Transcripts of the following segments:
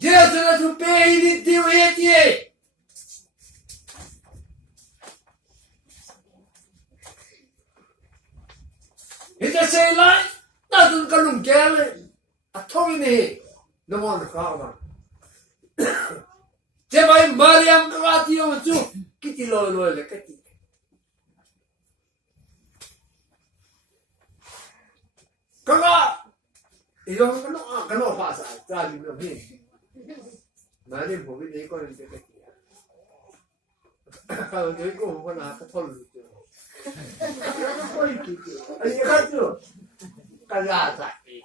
Jesus na tu pe ini tiu etie. Ita say lai ta tu kalung kele atong ini namon kawan. Cebai Mariam kerati yang tu kiti lo le kiti. Kakak, itu kan fasa, jadi lebih. Nanti mungkin ini kau yang dekat dia. Kalau dia kau mungkin nak tol itu. Kau itu, ini kan tu, kerja sakit,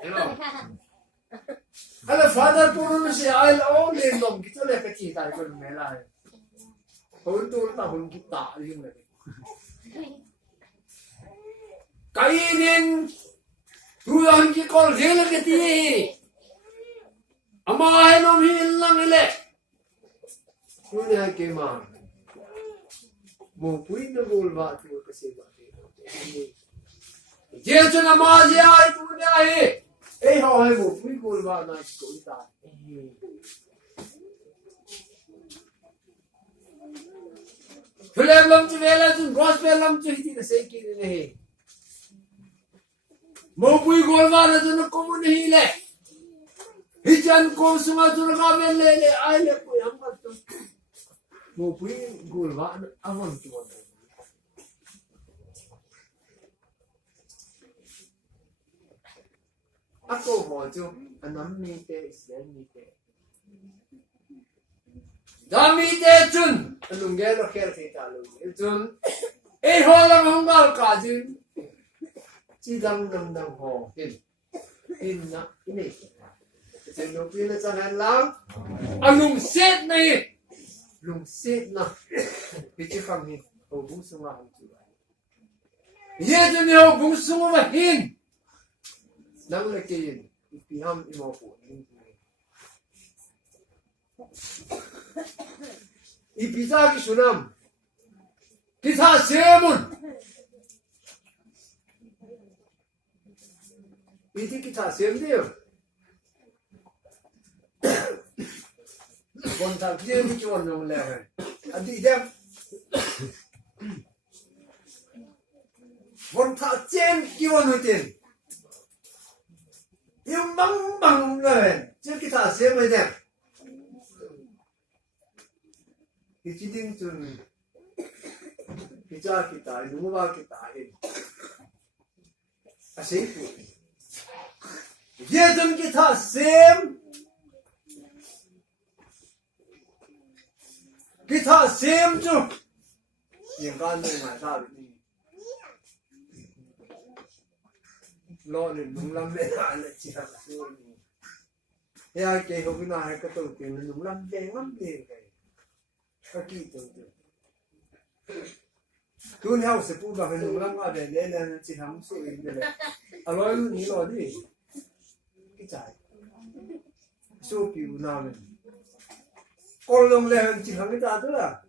Kalau father pun si ayah orang lelom kita le kecil tadi kau melah. Kau itu tahun kita ini. Kainin Tuhan ki kol gele keti. Ama nom hilang ele. Tuhan ke man. Mo pui no gol ba tu ke se ba. Je chana ma je ai tu ne ai. Ei ho ai mo pui gol ba na ko ta. Philem lam tu vela tu gospel lam tu hiti ke se ki ne. Mau pui golwa na tu na komun hile. Hijan ko sunga tu na kamen le ai le ko yang pat tu. Mau pui golwa na awan tu. Ako mo tu anam ni te sen ni te. Dami te chun lungelo kher te ta lu. Chun e holam hongal ka jin. Chỉ đâm hồ in na ini trên đầu tiên là chẳng hạn lắm lùng xét này lùng xét na cái chiếc khăn hình hồ bung sung là không chịu giờ cho nên hồ bung sung mà hin nắng là cái gì bị ham im màu phủ Ibiza cái số năm cái thà xem Ini kita siam dia. Kontak dia ni cuma orang lain. Adi dia. Kontak jen kiwan hujan. Yang bang lain. Jadi kita siam dia. Hijin tu. Hijau kita, lumba kita ini. Asyik. Ye dun kita same tu yang kan ni masa ni lo ni nunglam le ala chiha so ni ya ke ho bina hai ka to ke nunglam le ngam le ka ki to tu ni hau se pu ba nunglam ga le le chiha mu so ni le alo ni lo ni Chạy số kiều nào mình con lông lên chỉ thằng cái ta tức là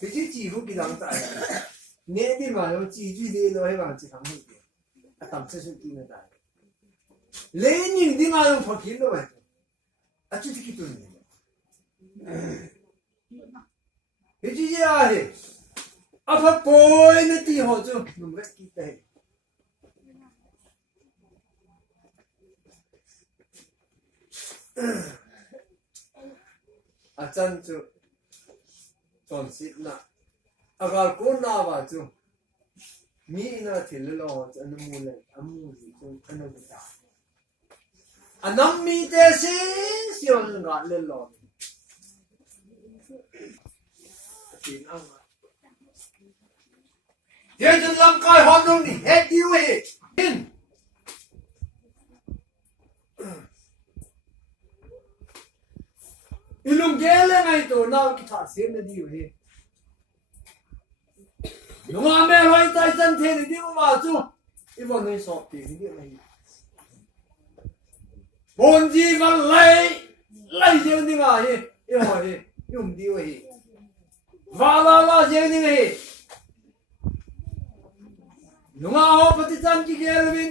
cái chỉ không kỳ đắng tại nhẹ đi mà nó chỉ duy đi nó hay bằng chỉ thằng mình tầm sẽ số kiều này tại lấy những đi mà nó phải kiếm đâu vậy chú thích cái tuần cái gì vậy phải bồi nó thì họ cho mình rất kỳ tệ Acan tu tonsit na agar ko na ba tu mi na thillo an mulen amu tu ano bita anam mi te si sion ga le lo tin ang ye jun lam kai hon dong ni he diu he in Ilung gele ngai to now kita sem na diu he. Nunga me loi tai san the ni diu ma chu. Ibon nei so ti ni nei. Bon ji ga lai je ni ga he. Yo he. Yum diu he. Va la je ni he. Nunga ho pati san ki gele min.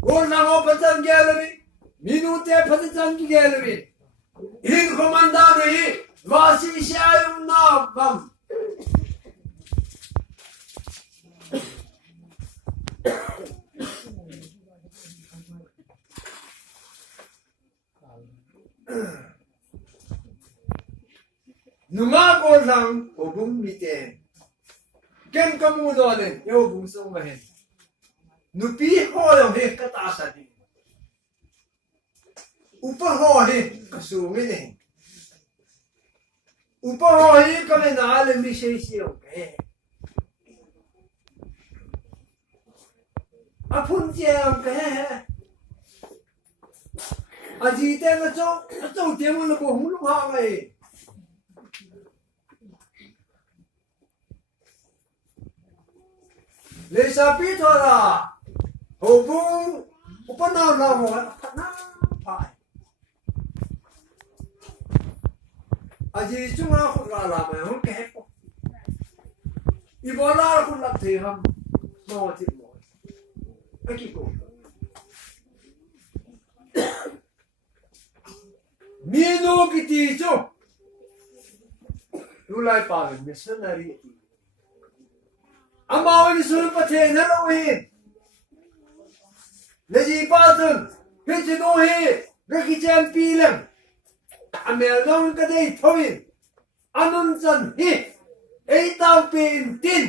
Bon na ho pati san gele min. minute patajan ki gelwi in komandani vasi shayum na bam nunga ko lang obum mite ken kamu dolen yo bum song ma hen nupi ho yo he kata sa di upa ho he kasu me ne upa ho he kame na le mi she shi yo ke apun je yo ke aji te na cho te mo lo ko hu lu ha mai le sapi thora hobung upana na mo na pai aji chunga khu la ma ho ke ko ibola khu la the ham mo ti mo aki ko mino kiti cho lulai pa missionary Ama ni suru pathe na lo he le ji pa tun he ji no he le ki jam pi lam amel long ka dei thoin anun chan he ei tao pin tin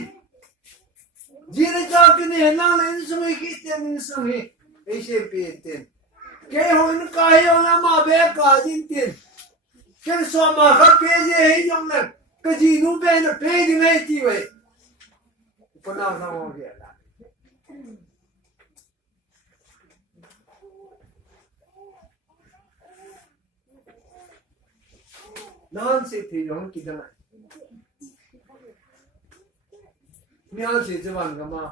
ji le cha ki ne na le sung he ki ten ni sung he ei she pin tin ke ho in ka he na ma be ka jin tin ke so ma kha pe je he yong na ka ji nu be na pe di ngai ti we Pernah sama dia lah. Nan se thi yong ki dang. Mian se zwan ga ma.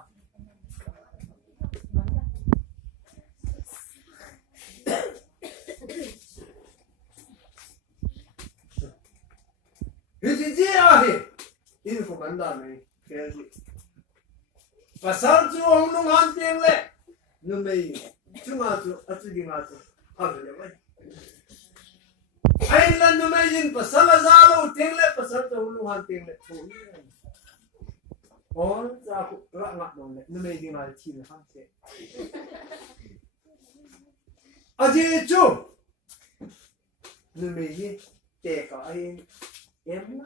Ye ji a he. Ini komandan ni. Ke ji. Pasal tu orang nung hanting le, numai cuma tu atu di ngatu, apa le mai? Ain lan numai jin pasal azalo ting le pasal tu orang nung hanting le. Oh, aku rak ngat dong le, numai di ngatu cina hanting. Aje tu, numai je teka ain, emla,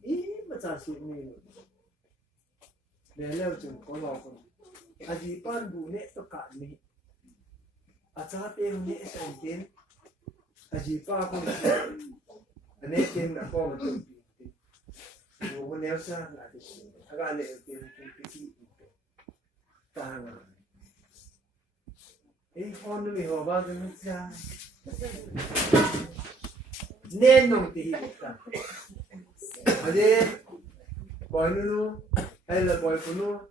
ini macam sini. Leo chung ko lo ko aji pan bu ne to ka ni acha te ne san tin aji pa ko ne tin na ko to wo ne sa na ti aga le tin ti ta na e on mi ho ba de sa ne no ti ta aje boy nu hay là boy kuno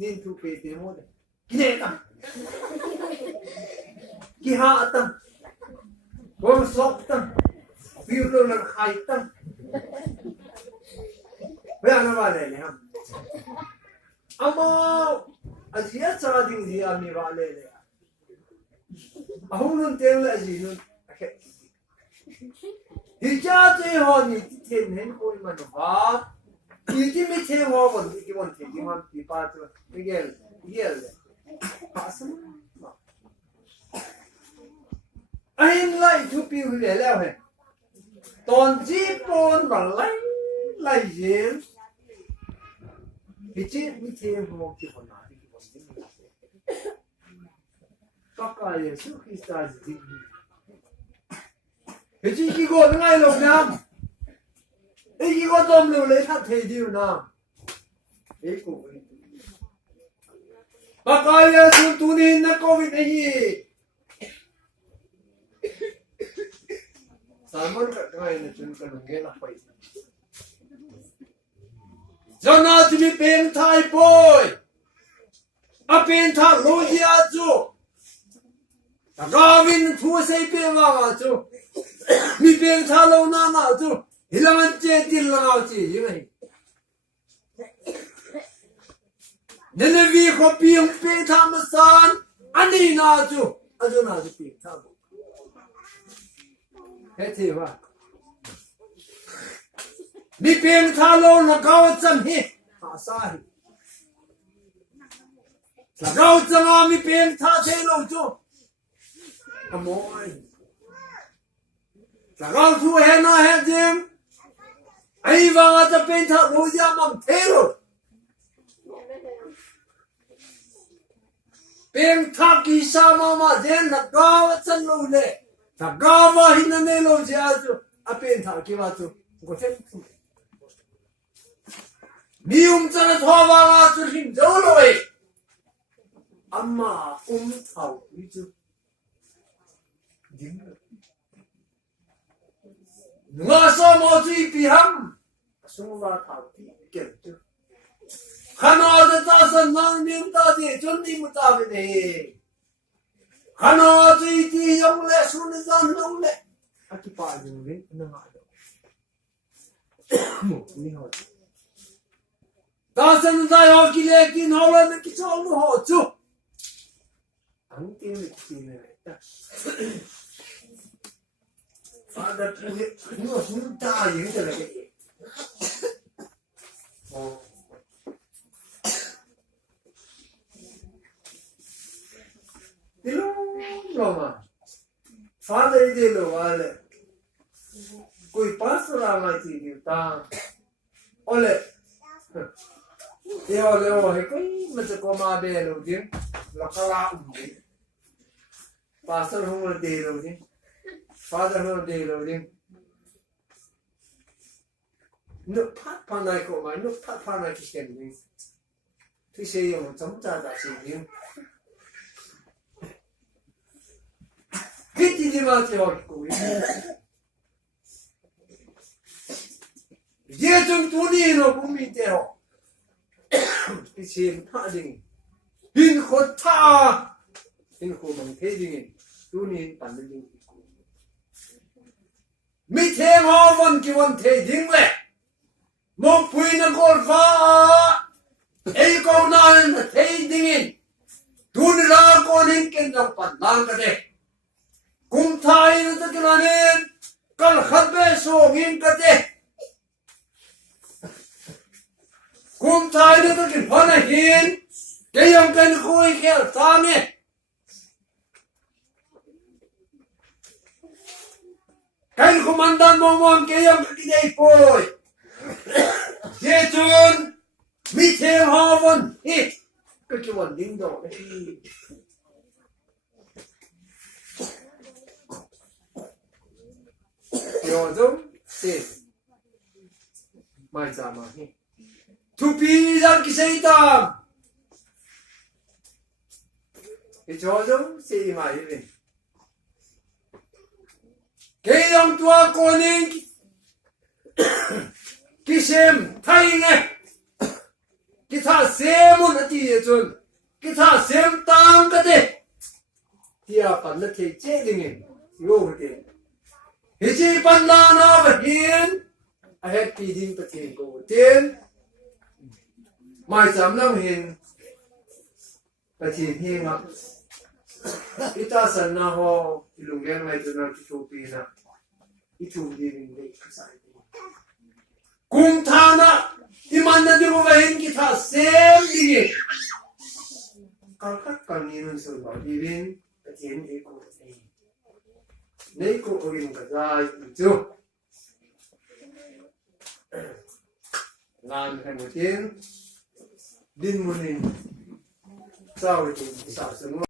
nin thu pe te mo de kine ta ki ha ta bom sok ta fiu lo la khai ta ve ana ba le ham ama azia cha ding ji ami ba le le ahun nun te le ji nun hi cha te ho ni te nen ko ma no ba Iti mi te ho bon ki bon te ki man pi pa tu Miguel pasa ma ain lai thu pi hu le le he ton ji pon ba lai yin iti mi te ho ki bon na ki bon ti ka ka ye su ki sta ji iti ki go ngai lo nam 이거 좀 놀래 사태지우나 이거 바카야 순투니 있는 코비데히 살몬 같은 있는 준 게 나빠 있어 전화들이 벤타이 보이 아 벤타 로지아주 가빈 투세이 베마가주 미 벤타 로나나주 이랑한 째딜 나오지 이거니 내내 위 커피 용페 타마산 아니 나주 아주 나주 피 ท่าบุเฮ้ยที่ว่ามีเพียงท่าโลละเก้าจันฮิหาสาฮิละเก้าจังมีเพียงท่าเทโลจูขโมยละเก้าทูเฮน่าเฮจิมไอ้ว่าจะเป็นท่าโลยามังเทโลเป็นท่ากิสามาเจนละเก้าจันโลเล่ละเก้าว่าหินเนโลเจ้าจูอเป็นท่ากี่ว่าจูก็เท่มีจันทว่าจูหินโดโลเออามาเท่าวิจูดิ้งงาสมอจีพิฮัมสมว่าเท่าที่เกิดจูขนาดตาสันนังนิมตาที่จนนิมตาเป็นเองขนาดที่ยงเล่สุนจันยงเล่อากิปาจุเล่นั่งอะไรมุนี่เหรอตาสันใจฮอกิเลกินฮอลล์กิจอลูฮอจูอันที่ไม่คิดเลยฟาดพูดนี่ว่าสุดท้ายยังจะอะไรโอ้ดิโลโลมาฟาดดิโลอะไรคุยปัสสาวะที่ดิตาโอเล่เดี๋ยวเฮ้ยคุยมันจะก็มาเบลล์ดิลักลาอุ้มดิปัสสาวะเดลดิฟาดหัวเดลดินุพัดพานายก็มานุพัดพานายที่เก่งดิที่เชียร์มันจำจ่าได้สิดิคิดที่มาที่ว่าคุยเยี่ยจงตัวนี้เราบุญมีเดียวที่เชียร์ท่าดิ่งหินโคตรหินโคตรมันเท่ดิ่งตัวนี้ปั่นดิ่งมีเทมอวันกี่วันเทดิ่งเลยมองปุยนักอลฟ้าเอ้ก็นานเทดิ่งตัวนี้เราก็นิ่งกันจังปั่นล้างกันเลยกุมท้ายนั่นตะกี้นั่นกัลขัดเบสโองินกันเลยกุมท้ายนั่นตะกี้พันหินเกี่ยงกันคุยแค่ตาเนี่ยกันคุมันดันมองเกี่ยงกันได้ป่วยเจ้าจุนมีเทมฮาวันฮิตก็จะวันดิ้งดอกเลย요즘 세 말자마히 두피장 기세이다 요즘 세 마이리 개영 두아 꼬는 기셈 타잉에 기타 셈은 어디에 준 기타 셈 땅까지 디아 반르테 째딩이 요게 Hiji panlana bahin ahet piding patin ko tin mai sam lam hin patin hi nga ita san na ho ilunggen mai tu na ki pi na itu din ni kasai kum thana iman na diru bahin ki tha sem dingi kalkat kanin so ba din patin e ko Neko ogin kazai itu ngan kemudian din munin sao itu bisa semua